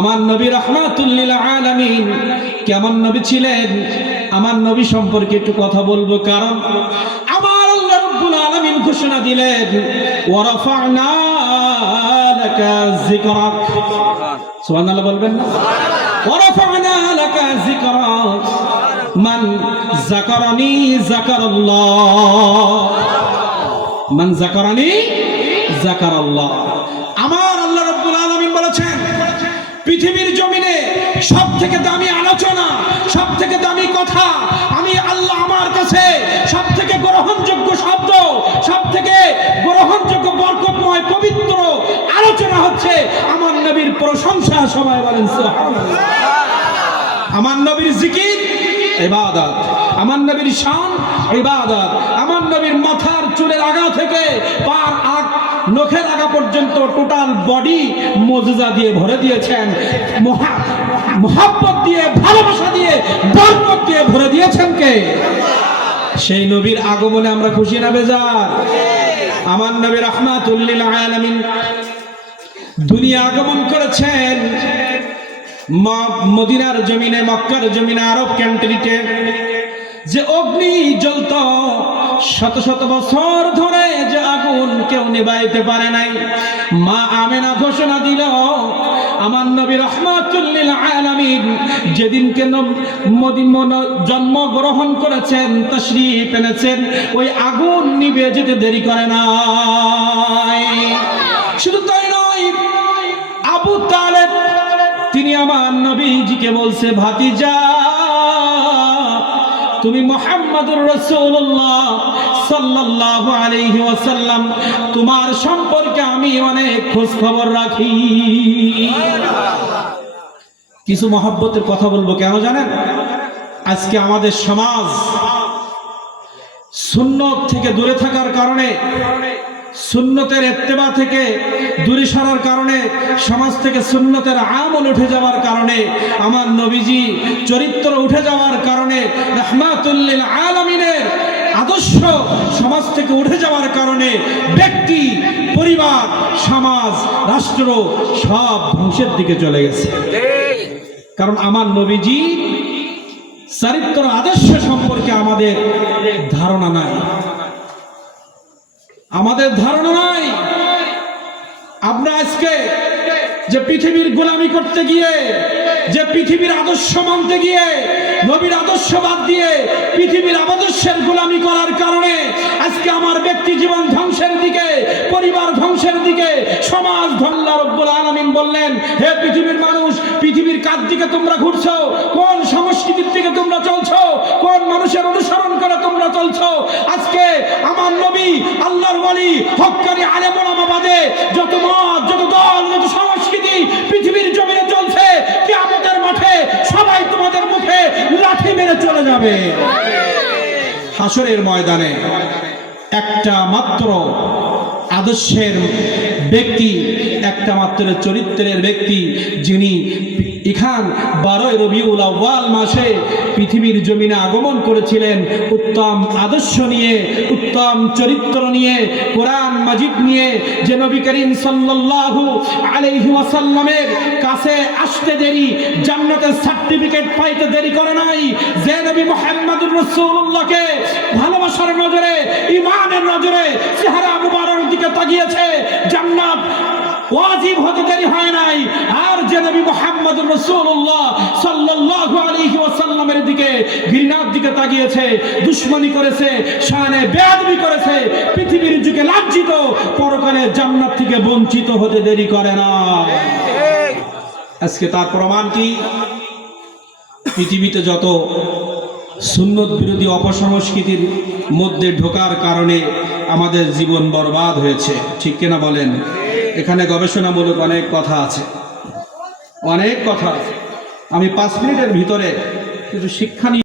আমার নবী রাহমাতুল লিল আলামিন কেমন নবী ছিলেন, আমার নবী সম্পর্কে একটু কথা বলবো। কারণ আমার আল্লাহ রাব্বুল আলামিন ঘোষণা দিলেন, ওয়া রাফা'না লাকা যিকরাক। সুবহানাল্লাহ বলবেন না? ওয়া রাফা'না লাকা যিকরাক, মান যাকারানি যাকারাল্লাহ, মান যাকারানি যাকারাল্লাহ। আমার আল্লাহ রাব্বুল আলামিন বলেছেন, পৃথিবীর জমিনে সব থেকে দামি আলোচনা, সব থেকে দামি কথা, আমি আল্লাহ আমার কাছে সব থেকে গ্রহণযোগ্য শব্দ, সব থেকে গ্রহণযোগ্য বরকতময় পবিত্র আলোচনা হচ্ছে আমার নবীর প্রশংসা। সবাই বলেন সুবহানাল্লাহ। আমার নবীর জিকির ইবাদত, আমার নবীর শান ইবাদত, আমার নবীর মাথার চুলের আগা থেকে পার নখের আগা পর্যন্ত টোটাল বডি মুজিজা দিয়ে ভরে দিয়েছেন, মোহাব্বত দিয়ে, ভালোবাসা দিয়ে, বরকত দিয়ে ভরে দিয়েছেন কে? সেই নবীর আগমনে আমরা খুশি না বেজার? আমার নবী রাহমাতুল লিল আলামিন দুনিয়া আগমন করেছেন মদিনার জমিনে, মক্কার জমিনে, আরব কান্ট্রিতে। যে অগ্নি জ্বলত শত শত বছর ধরে, যে আগুন কেউ নিভাইতে পারে নাই, মা আমেনা ঘোষণা দিল, আমার নবী রাহমাতুল লিল আলামিন যেদিনকে জন্ম গ্রহণ করেছেন, তাশরীফ এনেছেন, ওই আগুন নিভে যেতে দেরি করে নাই। শুধু তাই নয়, আবু তালেব তিনি আমার নবীজিকে বলছে, ভাতিজা তুমি মুহাম্মদুর রাসূলুল্লাহ সাল্লাল্লাহু আলাইহি ওয়াসাল্লাম, তোমার সম্পর্কে আমি অনেক খোঁজ খবর রাখি। কিছু মহব্বতের কথা বলবো, কেন জানেন? আজকে আমাদের সমাজ সুন্নত থেকে দূরে থাকার কারণে, সুন্নতের ইত্তেবা থেকে দূরে সরার কারণে, সমাজ থেকে সুন্নতের আমল উঠে যাওয়ার কারণে, আমার নবীজি চরিত্র উঠে যাওয়ার কারণে, রাহমাতুল লিল আলামিনের আদর্শ সমাজ থেকে উঠে যাওয়ার কারণে ব্যক্তি, পরিবার, সমাজ, রাষ্ট্র সব ধ্বংসের দিকে চলে গেছে। কারণ আমার নবীজি চরিত্র আদর্শ সম্পর্কে আমাদের ধারণা নাই, আমাদের ধারণা নাই। আমরা আজকে যে পৃথিবীর গোলামি করতে গিয়ে, যে পৃথিবীর আদর্শ মানতে গিয়ে, নবীর আদর্শ বাদ দিয়ে পৃথিবীর আদর্শের গোলামি করার কারণে আজকে আমার ব্যক্তি জীবন ধ্বংসের দিকে, পরিবার ধ্বংসের দিকে, সমাজ ধ্বংস। রব্বুল আলামিন বললেন, হে পৃথিবীর মানুষ, পৃথিবীর কার দিকে তোমরা ঘুরছো? কোন সংস্কৃতির দিকে তোমরা চলছো? কোন মানুষের অনুসরণ করে তোমরা চলছো? আজকে আমার নবী, আল্লাহর ওলি, হক্কানি আলেম ওলামা বাদে যত মত, যত দল, যত সংস্কৃতি পৃথিবীর জমিনে চলছে, কিয়ামতের মাঠে সবাই তোমাদের মুখে লাঠি মেরে চলে যাবে। হাসরের ময়দানে একটা মাত্র আদর্শের ব্যক্তি, একটা মাত্র চরিত্রের ব্যক্তি, যিনি এখান 12 রবিউল আউয়াল মাসে পৃথিবীর জমিনে আগমন করেছিলেন উত্তম আদর্শ নিয়ে, উত্তম চরিত্র নিয়ে, কোরআন মাজিদ নিয়ে, যে নবী করিম সাল্লাল্লাহু আলাইহি ওয়াসাল্লামের কাছে আসতে দেরি, জান্নাতের সার্টিফিকেট পাইতে দেরি করে নাই, যে নবী মুহাম্মদুর রাসূলুল্লাহকে ভালোবাসার নজরে, ঈমানের নজরে চেহারা মুবারকের দিকে তাকিয়েছে, জান্নাত ওয়াজিব হতে দেরি হয় নাই। আর যে নবী মুহাম্মদুর রাসূলুল্লাহ সাল্লাল্লাহু আলাইহি ওয়াসাল্লামের দিকে ঘৃণার দিকে তাকিয়েছে, দুশমনি করেছে, শানে বেয়াদবি করেছে, পৃথিবীর যুগে লাঞ্ছিত, পরকালে জান্নাত থেকে বঞ্চিত হতে দেরি করে না। আজকে তার প্রমাণ কি? পৃথিবীতে যত সুন্নত বিরোধী অপসংস্কৃতির মধ্যে ঢোকার কারণে আমাদের জীবন বরবাদ হয়েছে, ঠিক কিনা বলেন? এখানে গবেষণামূলক অনেক কথা আছে, অনেক কথা আছে। আমি 5 মিনিটের ভিতরে কিছু শিক্ষা